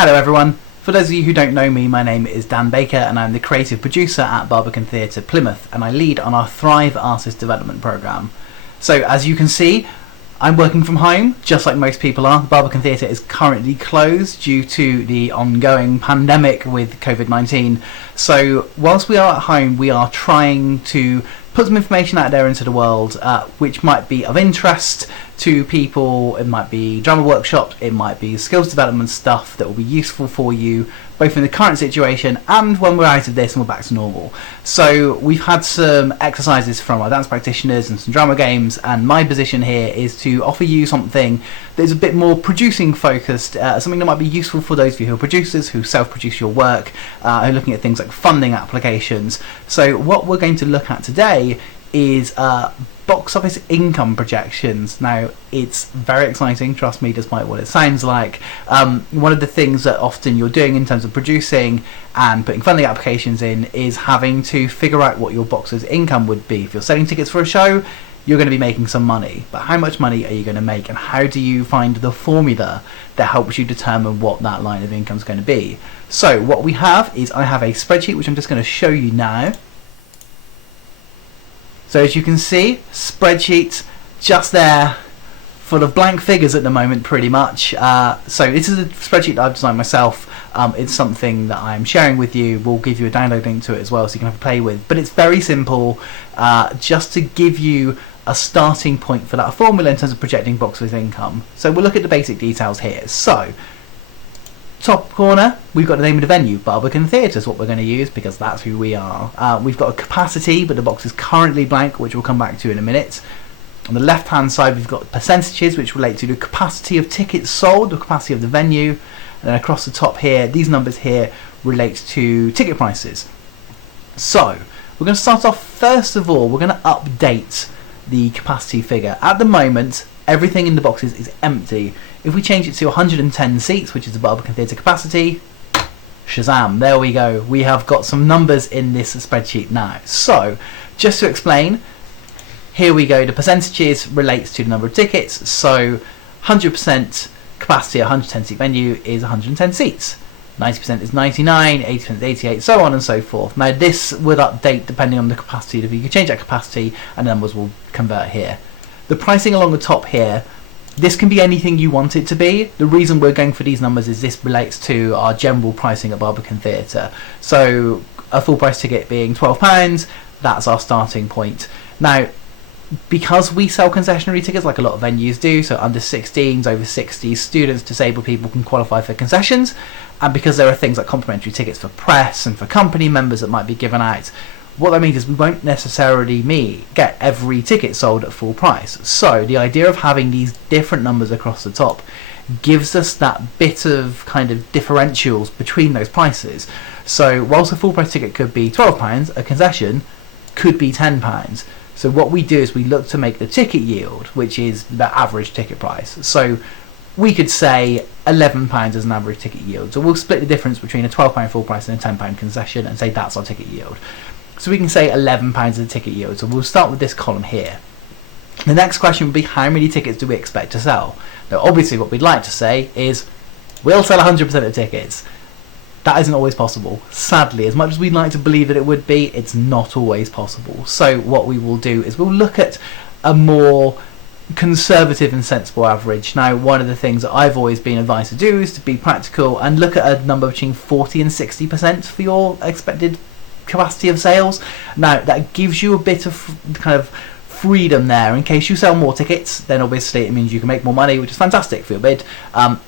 Hello everyone. For those of you who don't know me, my name is Dan Baker and I'm the creative producer at Barbican Theatre Plymouth, and I lead on our Thrive Artist Development Programme. So as you can see, I'm working from home, just like most people are. The Barbican Theatre is currently closed due to the ongoing pandemic with COVID-19. So whilst we are at home, we are trying to put some information out there into the world which might be of interest to people. It might be drama workshops, it might be skills development stuff that will be useful for you both in the current situation and when we're out of this and we're back to normal. So we've had some exercises from our dance practitioners and some drama games, and my position here is to offer you something that is a bit more producing focused, something that might be useful for those of you who are producers, who self-produce your work, who are looking at things like funding applications. So what we're going to look at today is box office income projections. Now, it's very exciting, trust me, despite what it sounds like. One of the things that often you're doing in terms of producing and putting funding applications in is having to figure out what your box office income would be. If you're selling tickets for a show, you're going to be making some money, but how much money are you going to make, and how do you find the formula that helps you determine what that line of income is going to be? So what we have is, I have a spreadsheet which I'm just going to show you now. So as you can see, spreadsheet just there, full of blank figures at the moment, pretty much. So this is a spreadsheet that I've designed myself. It's something that I'm sharing with you. We'll give you a download link to it as well, so you can have a play with. But it's very simple, just to give you a starting point for that formula in terms of projecting box office income. So we'll look at the basic details here. So, top corner, we've got the name of the venue. Barbican Theatre is what we're going to use because that's who we are. We've got a capacity, but the box is currently blank, which we'll come back to in a minute. On the left hand side, we've got percentages, which relate to the capacity of tickets sold, the capacity of the venue. And then across the top here, these numbers here relate to ticket prices. So we're going to start off, first of all, we're going to update the capacity figure. At the moment, everything in the boxes is empty. If we change it to 110 seats, which is the Barbican Theatre capacity, shazam, there we go. We have got some numbers in this spreadsheet now. So, just to explain, here we go, the percentages relates to the number of tickets. So, 100% capacity, 110 seat venue is 110 seats. 90% is 99, 80% is 88, so on and so forth. Now this would update depending on the capacity. If you can change that capacity and the numbers will convert here. The pricing along the top here, this can be anything you want it to be. The reason we're going for these numbers is this relates to our general pricing at Barbican Theatre. So a full price ticket being £12, that's our starting point. Now, because we sell concessionary tickets like a lot of venues do, so under 16s, over 60s, students, disabled people can qualify for concessions, and because there are things like complimentary tickets for press and for company members that might be given out, what that means is we won't necessarily get every ticket sold at full price. So the idea of having these different numbers across the top gives us that bit of kind of differentials between those prices. So whilst a full price ticket could be £12, a concession could be £10. So what we do is we look to make the ticket yield, which is the average ticket price. So we could say £11 as an average ticket yield. So we'll split the difference between a £12 full price and a £10 concession and say that's our ticket yield. So we can say £11 as a ticket yield. So we'll start with this column here. The next question would be, how many tickets do we expect to sell? Now obviously what we'd like to say is we'll sell 100% of tickets. That isn't always possible. Sadly, as much as we'd like to believe that it would be, it's not always possible. So what we will do is we'll look at a more conservative and sensible average. Now, one of the things that I've always been advised to do is to be practical and look at a number between 40 and 60% for your expected capacity of sales. Now, that gives you a bit of kind of freedom there. In case you sell more tickets, then obviously it means you can make more money, which is fantastic for your bid.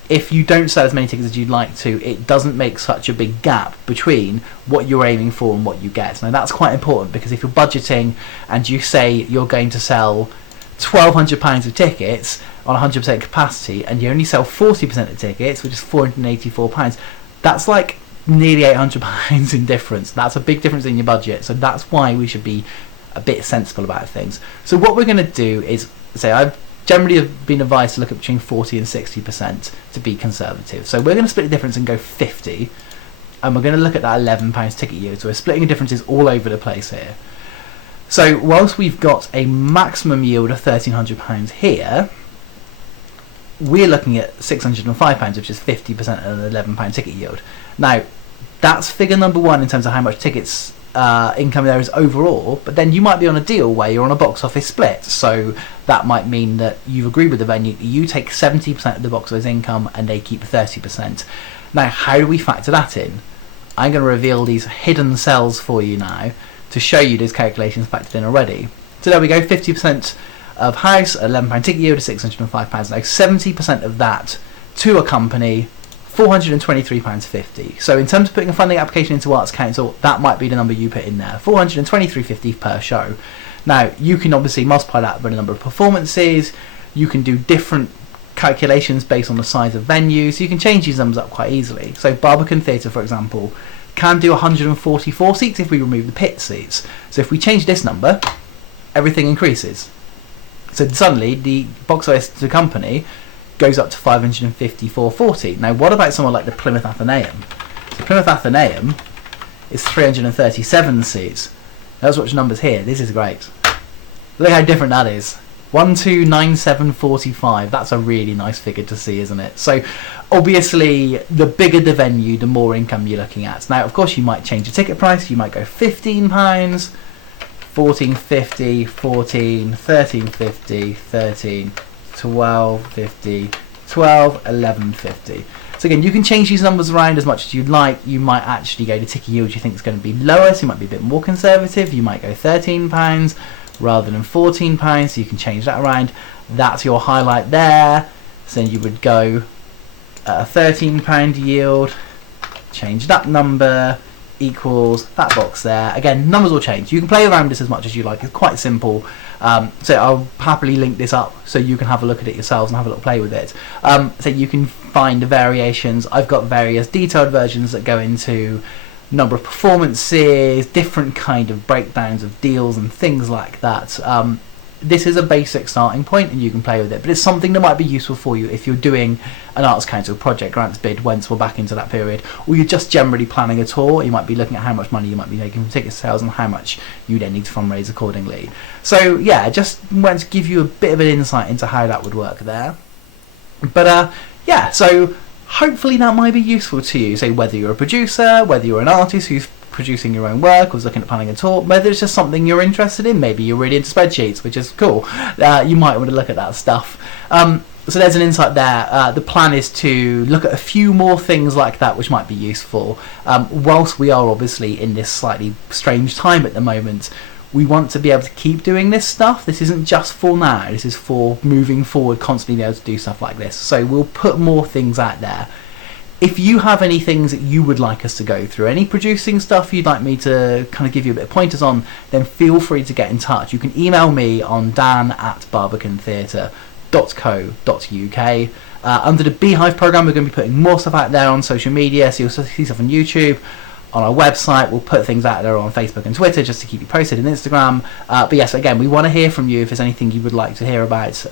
If you don't sell as many tickets as you'd like to, it doesn't make such a big gap between what you're aiming for and what you get. Now that's quite important, because if you're budgeting and you say you're going to sell £1,200 of tickets on 100% capacity and you only sell 40% of tickets, which is £484, that's like nearly £800 in difference. That's a big difference in your budget. So that's why we should be a bit sensible about things. So what we're going to do is say, I've generally have been advised to look at between 40 and 60% to be conservative. So we're going to split the difference and go 50, and we're going to look at that £11 ticket yield. So we're splitting the differences all over the place here. So whilst we've got a maximum yield of £1,300 here, we're looking at £605, which is 50% of an £11 ticket yield. Now, that's figure number one in terms of how much tickets income there is overall, but then you might be on a deal where you're on a box office split, so that might mean that you've agreed with the venue, you take 70% of the box office income and they keep 30%. Now, how do we factor that in? I'm going to reveal these hidden cells for you now to show you these calculations factored in already. So there we go, 50% of house, £11 ticket yield is £605. Now 70% of that to a company, £423.50. So in terms of putting a funding application into Arts Council, that might be the number you put in there, £423.50 per show. Now you can obviously multiply that by the number of performances, you can do different calculations based on the size of venues, so you can change these numbers up quite easily. So Barbican Theatre, for example, can do 144 seats if we remove the pit seats. So if we change this number, everything increases. So suddenly the box office to the company goes up to 554.40. Now what about someone like the Plymouth Athenaeum? So Plymouth Athenaeum is 337 seats. Let's watch the numbers here. This is great. Look how different that is. 1297.45. That's a really nice figure to see, isn't it? So obviously the bigger the venue, the more income you're looking at. Now of course you might change the ticket price. You might go £15, £14.50, 14, £13.50, 13, £12.50, 12, £11.50. So again, you can change these numbers around as much as you'd like. You might actually go to ticket yield you think is going to be lower, so you might be a bit more conservative. You might go £13 rather than £14, so you can change that around. That's your highlight there. So then you would go at a £13 yield, change that number, equals that box there. Again, numbers will change. You can play around this as much as you like. It's quite simple. So I'll happily link this up so you can have a look at it yourselves and have a little play with it. So you can find the variations. I've got various detailed versions that go into number of performances, different kind of breakdowns of deals and things like that. This is a basic starting point and you can play with it, but it's something that might be useful for you if you're doing an Arts Council project grants bid once we're back into that period, or you're just generally planning a tour. You might be looking at how much money you might be making from ticket sales and how much you then need to fundraise accordingly. So yeah, just want to give you a bit of an insight into how that would work there. But yeah, so hopefully that might be useful to you. So whether you're a producer, whether you're an artist who's producing your own work or was looking at planning a tour, whether it's just something you're interested in, maybe you're really into spreadsheets, which is cool, you might want to look at that stuff. So there's an insight there. The plan is to look at a few more things like that which might be useful. Whilst we are obviously in this slightly strange time at the moment, we want to be able to keep doing this stuff. This isn't just for now, this is for moving forward, constantly be able to do stuff like this. So we'll put more things out there. If you have any things that you would like us to go through, any producing stuff you'd like me to kind of give you a bit of pointers on, then feel free to get in touch. You can email me on dan@barbicantheatre.co.uk. Under the B-Hive programme, we're going to be putting more stuff out there on social media, so you'll see stuff on YouTube. On our website, we'll put things out there on Facebook and Twitter just to keep you posted, and Instagram. But yes, again, we want to hear from you if there's anything you would like to hear about.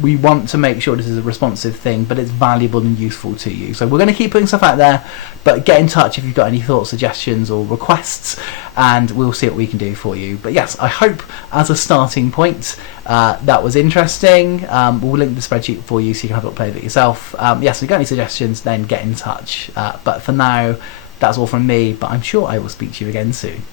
We want to make sure this is a responsive thing, but it's valuable and useful to you. So we're going to keep putting stuff out there, but get in touch if you've got any thoughts, suggestions or requests, and we'll see what we can do for you. But yes, I hope as a starting point that was interesting. We'll link the spreadsheet for you so you can have a look, play with it yourself. Yes, if you've got any suggestions, then get in touch. But for now, that's all from me, but I'm sure I will speak to you again soon.